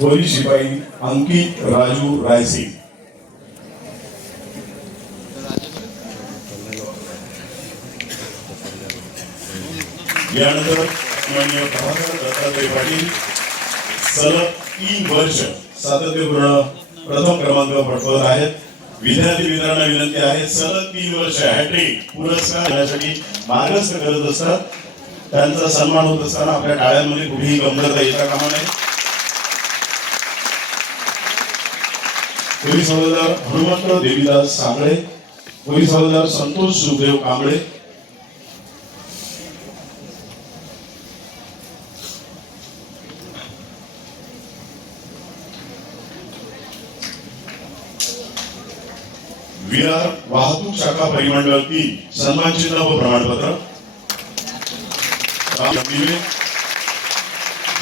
Police शिपाई अंकित Raju rising. यानंतर माननीय प्रभाकर दत्तात्रय पाटील सलग 3 वर्ष सातत्यपूर्ण प्रथम क्रमांक पटकावत आहेत। विद्यार्थी मित्रांना विनंती आहे, सलग 3 वर्ष हॅट्रिक पुरस्कार देण्यासाठी मार्गस्थ करत असतात, त्यांचा सन्मान होत असताना आपल्या टाळ्यांमध्ये कुठेही कमतरता येता कामा नये। पोलीस हवालदार हनुमंत देवीदास सांगळे, पोलीस हवालदार संतोष सुखदेव कांबळे, विरार वाहतूक शाखा परिमंडळ 3 सन्मान चिन्ह व प्रमाणपत्र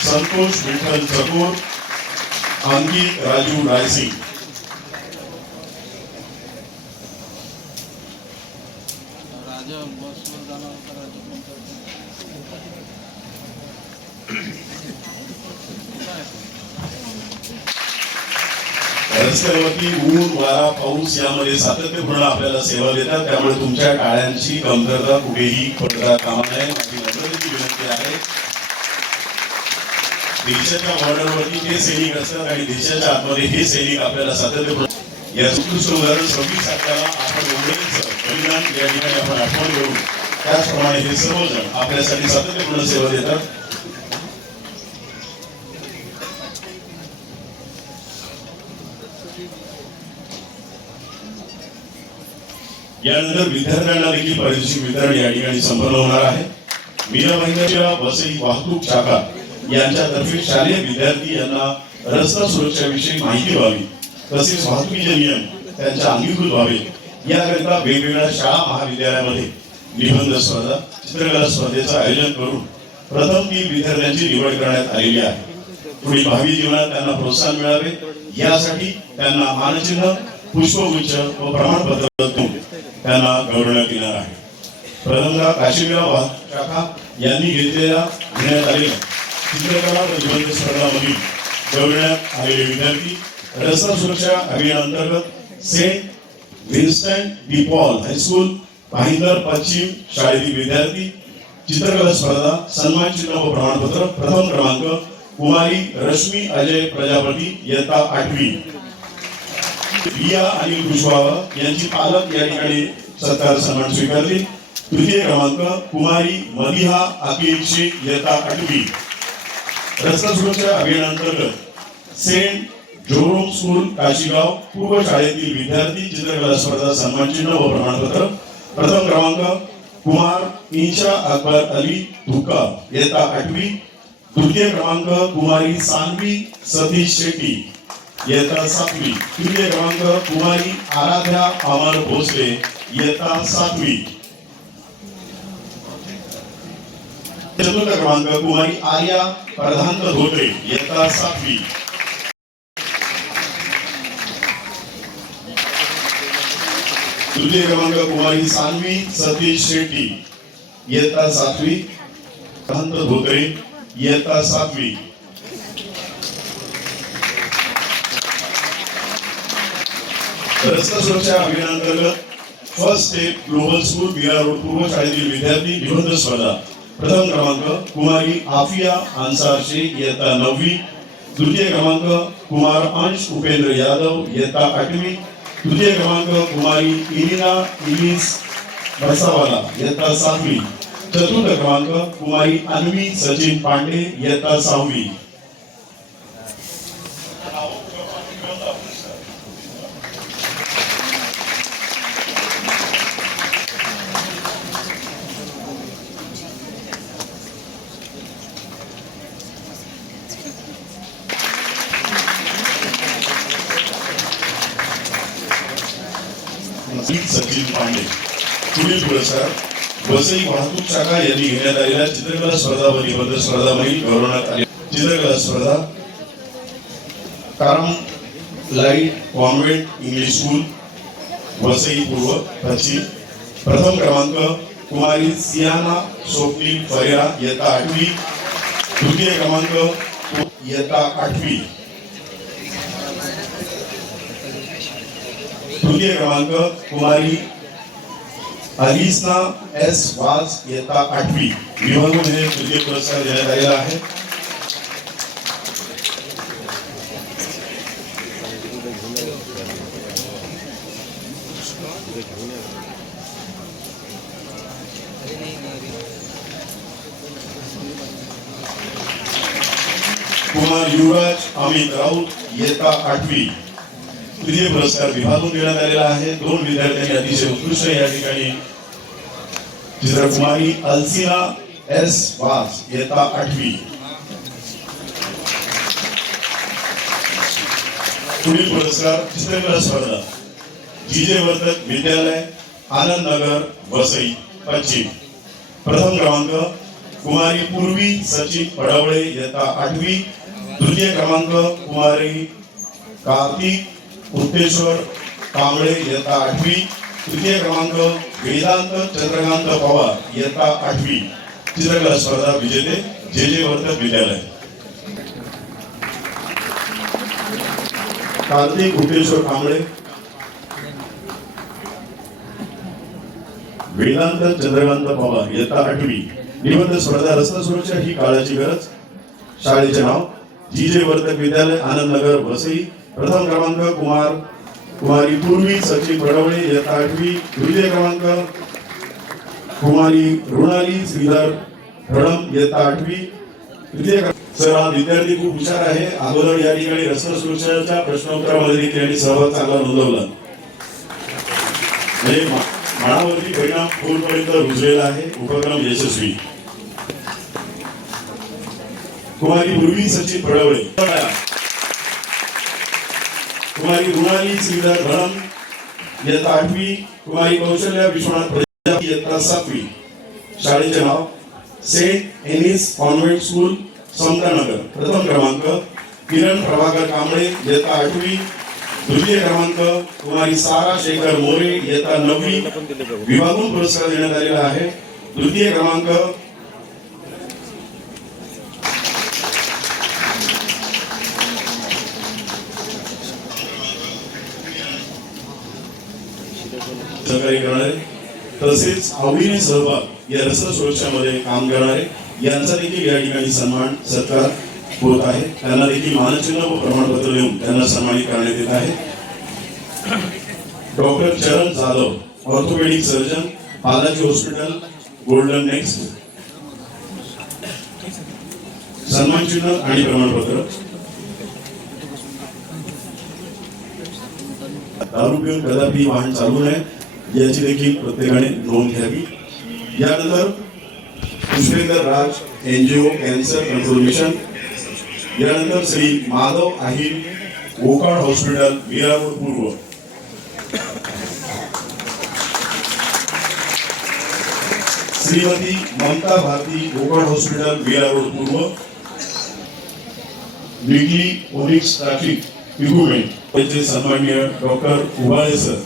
संतोष विठ्ठल चकोर, अंकित राजू रायसिंग। रस्त्यावरती ऊन वारा पाऊस यामध्ये सातत्यपूर्ण आपल्याला सेवा देतात, त्यामुळे तुमच्या टाळ्यांची कमतरता कुठेही पडता कामा नये। माझी नम्रतेची विनंती आहे, देशाच्या बॉर्डरवरती हे सैनिक असतात आणि देशाच्या आतमध्ये हे सैनिक आपल्याला सातत्यपूर्ण या उत्कृष्ट उदाहरण 26 आपल्याला आपण एवढेच बलिदान या ठिकाणी आपण आठवण करू, त्याचप्रमाणे हे सर्वजण आपल्यासाठी सातत्यपूर्ण सेवा देतात। यानंतर विद्यार्थ्यांना देखील पारितोषिक वितरण या ठिकाणी संपन्न होणार आहे। मीरा भाईंदरच्या वसई वाहतूक शाखा यांच्यातर्फे शालेय विद्यार्थी यांना रस्ता सुरक्षेविषयी माहिती व्हावी, तसेच वाहतुकीचे नियम त्यांच्या अंगीकृत व्हावे याकरिता वेगवेगळ्या शाळा महाविद्यालयामध्ये निबंध स्पर्धा, चित्रकला स्पर्धेचं आयोजन करून प्रथम 3 विद्यार्थ्यांची निवड करण्यात आलेली आहे। पुढील भावी जीवनात त्यांना प्रोत्साहन मिळावे यासाठी त्यांना मानचिन्ह, पुष्पगुच्छ व प्रमाणपत्र देऊन त्यांना गौरवण्यात येणार आहे। प्रथमतः काशीविरा वाहतूक शाखा यांनी घेण्यात आलेल्या चित्रकला व निबंध स्पर्धांमधील गौरवण्यात आलेले विद्यार्थी रस्ता सुरक्षा अभियानांतर्गत Saint Vincent de Paul high school Bhayandar पश्चिम शाळेतील विद्यार्थी, चित्रकला स्पर्धा, सन्मान चिन्ह व प्रमाणपत्र, प्रथम क्रमांक कुमारी रश्मी अजय प्रजापती इयत्ता 8वी, रिया अनिल कुशवाहा यांची पालक या ठिकाणी सत्कार सन्मान स्वीकारतील। तृतीय क्रमांक कुमारी मदिहा अकील शेख इयत्ता 8वी, रस्ता सुरक्षा अभियानांतर्गत सेंट जोरोम स्कूल काशीगाव पूर्व शाळेतील विद्यार्थी, चित्रकला स्पर्धा, सन्मान चिन्ह व प्रमाणपत्र, प्रथम क्रमांक कुमार इंशा अकबर अली धुका इयत्ता 8वी, तृतीय क्रमांक कुमारी सानवी सतीश शेट्टी इयत्ता 7वी, तृतीय क्रमांक कुमारी आराध्या अमर भोसले इयत्ता 7वी, चतुर्थ क्रमांक कुमारी आर्या प्रधान धोत्रे इयत्ता 7वी, तृतीय क्रमांक कुमारी सानवी सतीश शेट्टी इयत्ता 7वी, प्रधान धोत्रे इयत्ता 7वी, रस्ता सुरक्षा अभियानांतर्गत first step global school Virar road पूर्व शाळेतील विद्यार्थी निबंध स्पर्धा, प्रथम क्रमांक कुमारी आफिया अन्सार शेख इयत्ता 9वी, द्वितीय क्रमांक कुमार अंश उपेंद्र यादव इयत्ता 8वी, तृतीय क्रमांक कुमारी इलिना इलिस बसावाला इयत्ता 7वी, चतुर्थ क्रमांक कुमारी अन्वी सचिन पांडे इयत्ता 6वी। सचिन पांडे। पुढील पुरस्कार वसई वाहतूक शाखा यांनी घेण्यात आलेल्या चित्रकला स्पर्धा व निबंध स्पर्धांमध्ये गौरवण्यात आले। चित्रकला स्पर्धा Carmelite convent English school Vasai पूर्व पश्चिम, प्रथम क्रमांक कुमारी सियाना स्वप्नील फरिया इयत्ता 8वी, द्वितीय क्रमांक इयत्ता 8वी, तृतीय क्रमांक कुमारी अलिस्ना एस वाज इयत्ता 8वी विभागामध्ये तृतीय पुरस्कार देण्यात आलेला आहे. कुमार युवराज अमित राऊत इयत्ता 8वी तृतीय पुरस्कार विभागून देण्यात आलेला आहे. 2 विद्यार्थ्यांनी अतिशय उत्कृष्ट या ठिकाणी चित्रकुमारी अल्सिना एस वास इयत्ता 8वी. पुढील पुरस्कार चित्रकला स्पर्धा जीजे वर्धक विद्यालय आनंद नगर वसई पश्चिम. प्रथम क्रमांक कुमारी पूर्वी सचिन पडवळे इयत्ता 8वी. द्वितीय क्रमांक कुमारी कार्तिक उत्तेश्वर कांबळे इयत्ता 8वी. तृतीय क्रमांक वेदांत चंद्रकांत पवार इयत्ता 8वी. चित्रकला स्पर्धा विजेते जे वर्धक विद्यालय. कार्तिक उत्तेश्वर कांबळे, वेदांत चंद्रकांत पवार इयत्ता 8वी. निबंध स्पर्धा रस्ता सुरक्षा ही काळाची गरज. शाळेचे नाव जीजे वर्धक विद्यालय आनंद नगर वसई. प्रथम क्रमांक कुमारी पूर्वी सचिन पडवळे इयत्ता 8वी. द्वितीय क्रमांक कुमारी रुणाली श्रीधर धडम इयत्ता 8वी. तृतीय सर हा विद्यार्थी खूप हुशार आहे. अगोदर या ठिकाणी रस्ता सुरक्षेच्या प्रश्नोत्तरामध्ये देखील यांनी सहभाग चांगला नोंदवला. म्हणजे मनावरती परिणाम खोलपर्यंत रुजलेला आहे. उपक्रम यशस्वी. कुमारी पूर्वी सचिन पडवळे, कुमारी रुणाली श्रीधर धडम इयत्ता 8वी. कुमारी कौशल्या विश्वनाथ प्रजापती इयत्ता 7वी. शाळेचे नाव सेंट एनिस कॉन्व्हेंट स्कूल समतानगर. प्रथम क्रमांक किरण प्रभाकर कांबळे इयत्ता 8वी. द्वितीय क्रमांक कुमारी सारा शेखर मोरे इयत्ता 9वी. विभागून पुरस्कार देण्यात आलेला आहे. तृतीय क्रमांक सहकार्य करणारे तसेच आवडीने सहभाग या रस्ता सुरक्षामध्ये काम करणारे यांचा देखील या ठिकाणी सन्मान सत्कार होत आहे. त्यांना देखील मानचिन्ह व प्रमाणपत्र देऊन त्यांना सन्मानित करण्यात येत आहे. डॉक्टर चरण Jadhav, orthopaedic surgeon, Balaji hospital, golden next. सन्मान चिन्ह आणि प्रमाणपत्र. दारू पिऊन कदापि वाहन चालू नये याची देखील प्रत्येकाने नोंद घ्यावी. यानंतर पुष्पेंद्र राज एनजीओ कॅन्सर कंट्रोल मिशन. यानंतर श्री माधव आहिर ओकाड हॉस्पिटल वीरापूर पूर्व. श्रीमती ममता भारती ओकाड हॉस्पिटल वीरापूर पूर्व. निकली ओनिक्स ट्रॅफिक इक्विपमेंट त्यांचे सन्माननीय डॉक्टर उबाळे सर.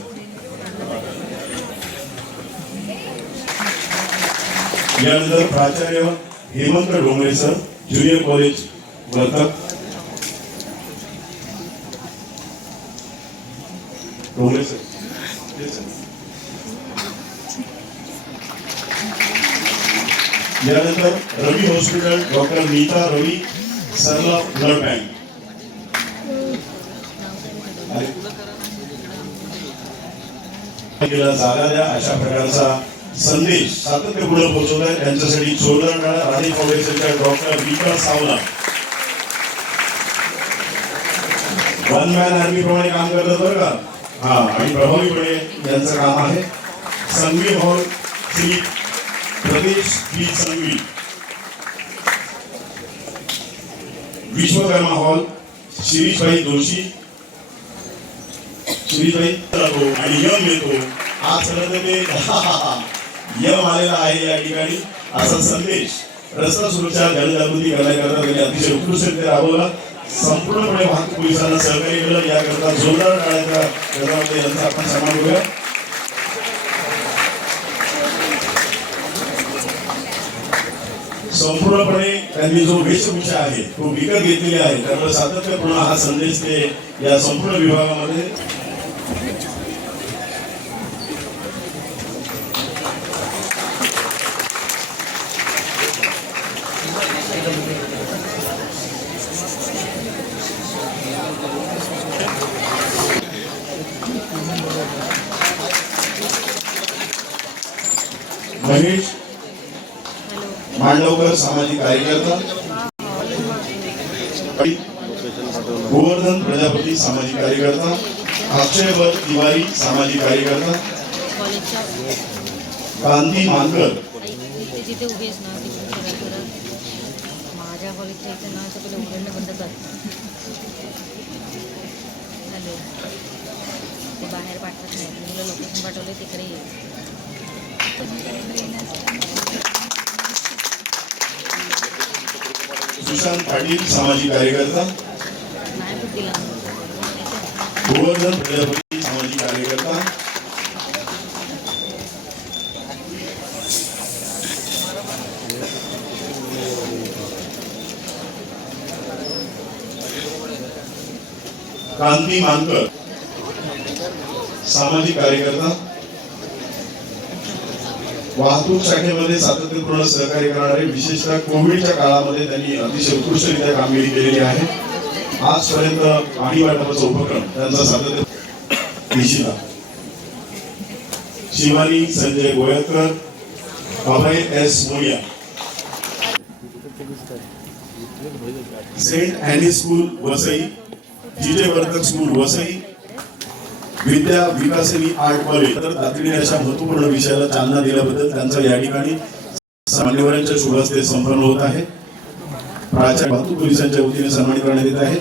यानंतर प्राचार्य Hemant Dongre sir, junior college वर्धक. डोंगरे सर. यानंतर रवी हॉस्पिटल डॉक्टर नीता रवी सरला ब्लड बँक. जागा द्या अशा प्रकारचा संदेश सातत्यपूर्ण पोहोचवत आहे. त्यांच्यासाठी चोरदंडाळा राणी फाउंडेशनच्या डॉक्टर विकास सावला वन मॅन आर्मी प्रमाणे काम करतात बरं का. हा, आणि प्रभावीपणे यांचं काम आहे. संघवी हॉल श्री प्रदेश बी संघवी. विश्वकर्मा हॉल शिरीषभाई जोशी. शिरीषभाई आणि यम येतो आज ते यम आलेला आहे या ठिकाणी असा संदेश रस्ता सुरक्षा जनजागृती करण्याकरता त्यांनी अतिशय उत्कृष्टरित्या राबवला. संपूर्णपणे वाहतूक पोलिसांना सहकार्य केलं. याकरता जोरदार टाळ्यांच्या गजरामध्ये यांचा आपण सन्मान करूया. संपूर्णपणे त्यांनी जो वेशभूषा आहे तो विकत घेतलेली आहे. त्यामुळे सातत्यपूर्ण हा संदेश ते या संपूर्ण विभागामध्ये महेश मांडवकर सामाजिक कार्यकर्ता, गोवर्धन प्रजापती सामाजिक कार्यकर्ता, अक्षय तिवारी सामाजिक कार्यकर्ता, कांती मानकर जिथे उभी आहेस ना तिकडे माझ्या कॉलेजच्या इथे ना सगळं उघडणं बंद कर. हॅलो, ते बाहेर पाठवत नाही, तुला लोकेशन पाठवले तिकडे ये. सुशांत पाटील सामाजिक कार्यकर्ता, नाही बुद्धीला गोवर्धन प्रजापती सामाजिक कार्यकर्ता, कांती मानकर सामाजिक कार्यकर्ता, वाहतूक शाखेमध्ये सातत्यपूर्ण सहकार्य करणारे, विशेषतः कोविडच्या काळामध्ये त्यांनी अतिशय उत्कृष्टरित्या कामगिरी केलेली आहे. आजपर्यंत पाणी वाटपाचा उपक्रम त्यांचा सातत्य निशिता. Shivani Sanjay Goykar, Abhay S Moriya, Saint Annie school Vasai, GJ Vardhak school Vasai, Vidya Vikasini art college. तर तातडीने अशा महत्वपूर्ण विषयाला चालना दिल्याबद्दल त्यांचा या ठिकाणी मान्यवरांच्या शुभ हस्ते संपन्न होत आहे. प्राचार्य वाहतूक पोलिसांच्या वतीने सन्मानित करण्यात येत आहे.